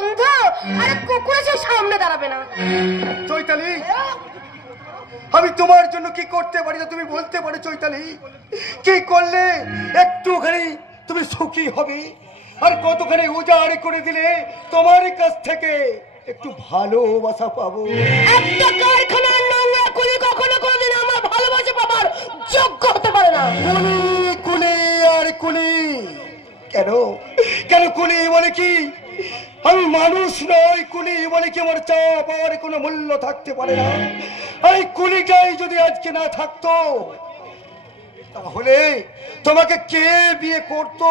গন্ধ আর কুকুর এসে সামনে দাঁড়াবে না। চৈতালি, আমি তোমার জন্য কি করতে পারি না তুমি বলতে পারো চৈতালি? কি করলে একটুখানি তুমি সুখী হবে, আর কতখানি উজাড় করে দিলে তোমার কাছ থেকে একটু ভালোবাসা পাবো? একটা কারখানার নোংরা কুলি কখনো কোনোদিন আমার ভালোবাসা পাবার যোগ্য হতে পারে না। কুলি কুলি আর কুলি কেন? কেন কুলি বলে কি আমি মানুষ নই? কুলি বলে কি আমার চাওয়া পাওয়ার কোনো মূল্য থাকতে পারে না? এই কুলিটাই যদি আজকে না থাকতো তাহলে তোমাকে কে বিয়ে করতো?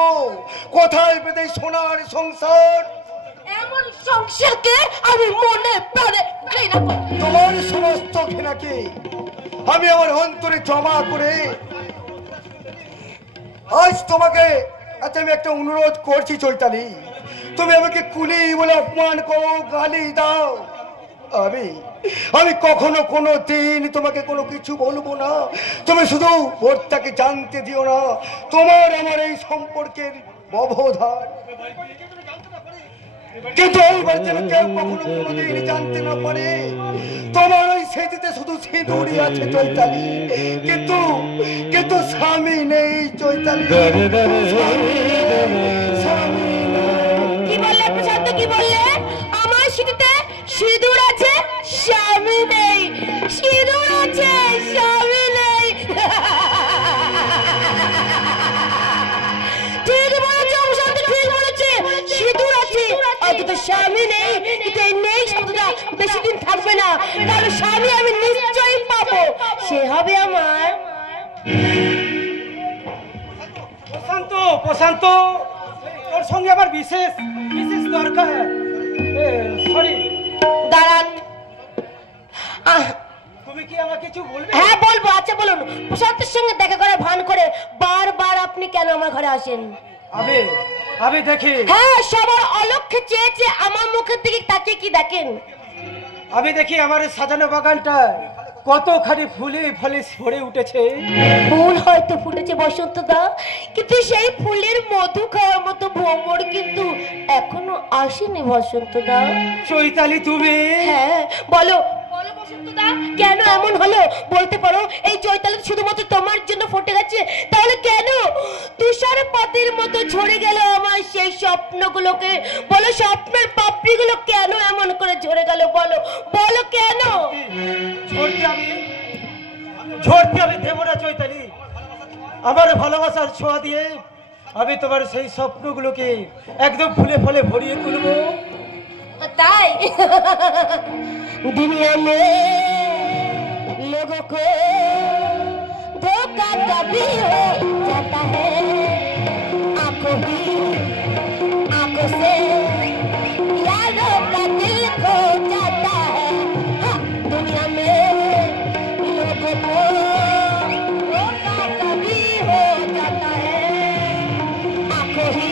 কোথায় পেতে সোনার সংসার? এমন সংসারকে আমি মনে প্রাণে ঘৃণা করি। তোমার সমস্ত ঘৃণাকে আমি আমার অন্তরে জমা করে আজ তোমাকে আমি একটা অনুরোধ করছি চৈতালি, তুমি আমাকে কুলি বলে অপমান করো, গালি দাও, আমি কখনো কোনো দিন তোমাকে কোনো কিছু বলবো না। তুমি শুধু ভোরটাকে জানতে দিও না তোমার আমার এই সম্পর্কের ব্যবধান। কিন্তু এই বাড়িতে কেউ কখনো কোনোদিন জানতে না পারে তোমার ওই সেদিতে শুধু সিঁদুরই আছে চৈতালি, কিন্তু কিন্তু স্বামী নেই চৈতালি। কি বললে প্রশান্ত, কি বললে? আমার সিঁথিতে সিঁদুর আছে, স্বামী নেই। সিঁদুর আছে, স্বামী নেই। ঠিক বলেছে প্রশান্ত, ঠিক বলেছে। সিঁদুর আছে অথচ স্বামী নেই, কিন্তু এই নেই শব্দটা বেশি দিন থাকবে না, কারণ স্বামী আমি নিশ্চয়ই পাবো, সে হবে আমার। প্রশান্ত, প্রশান্ত, তোর সঙ্গে আমার বিশেষ বিশেষ দরকার। সরি, দাঁড়ান। তুমি কি আমাকে কিছু বলবে? হ্যাঁ বলবো। আচ্ছা বলুন, প্রশান্তের সঙ্গে দেখা করার ভান করে বারবার আপনি কেন আমার ঘরে আসেন? আমি দেখি। হ্যাঁ, সবার অলক্ষ্যে চেয়েছে আমার মুখের দিকে তাকিয়ে কি দেখেন? আমি দেখি আমার সাজানো বাগানটা কতখানি ফুলে ফলে ভরে উঠেছে। ফুল হয়তো ফুটেছে বসন্ত দা, কিন্তু সেই ফুলের মধু খাওয়ার মতো ভ্রমর কিন্তু এখনো আসেনি বসন্ত দা। চৈতালি তুমি? হ্যাঁ বলো বলো বসন্ত দা, কেন এমন হলো বলতে পারো? এই চৈতালি শুধুমাত্র তোমার জন্য ফুটে গেছে, তাহলে কেন তুষারপাতের মতো ঝরে গেল আমার সেই স্বপ্নগুলোকে? বলো, স্বপ্নের পাপড়িগুলো কেন এমন করে ঝরে গেল? বলো বলো কেন? ঝরতে আমি দেবো না চৈতালি। আমার ভালোবাসার ছোঁয়া দিয়ে আমি তোমার সেই স্বপ্নগুলোকে একদম ফুলে ফলে ভরিয়ে তুলবো। তাই दुनिया में लोगों को धोखा कभी हो जाता है, आंखों से यारों का दिल खो जाता है। दुनिया में लोगों को धोखा कभी हो जाता है, आंखों से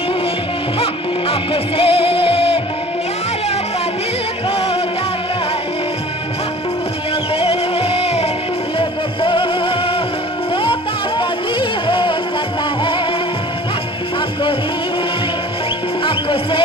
आंखों से